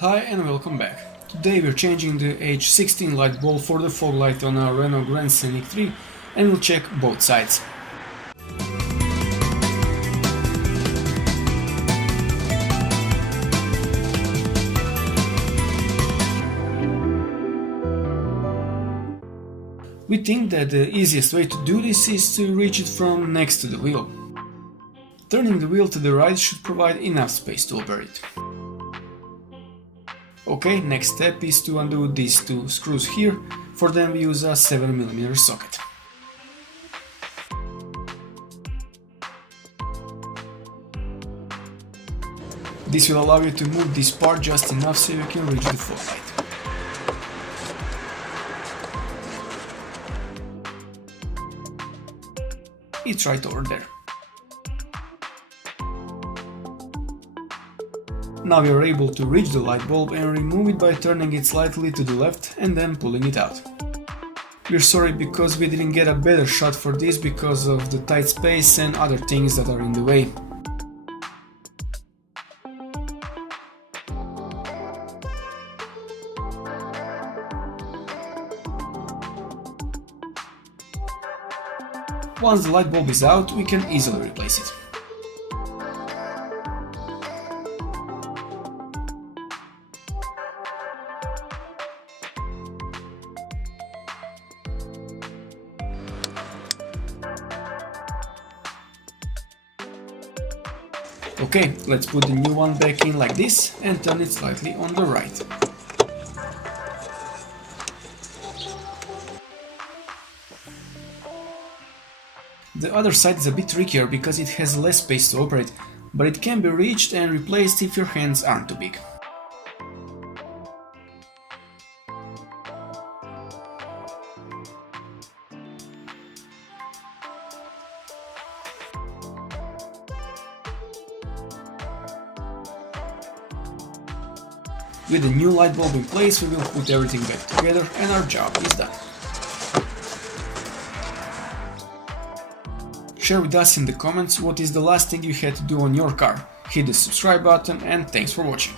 Hi and welcome back. Today we're changing the H16 light bulb for the fog light on our Renault Grand Scenic III and we'll check both sides. We think that the easiest way to do this is to reach it from next to the wheel. Turning the wheel to the right should provide enough space to operate. Okay, next step is to undo these two screws here. For them we use a 7mm socket. This will allow you to move this part just enough so you can reach the fog light. It's right over there. Now we are able to reach the light bulb and remove it by turning it slightly to the left and then pulling it out. We're sorry because we didn't get a better shot for this because of the tight space and other things that are in the way. Once the light bulb is out, we can easily replace it. Okay, let's put the new one back in like this and turn it slightly on the right. The other side is a bit trickier because it has less space to operate, but it can be reached and replaced if your hands aren't too big. With the new light bulb in place, we will put everything back together and our job is done. Share with us in the comments what is the last thing you had to do on your car. Hit the subscribe button and thanks for watching.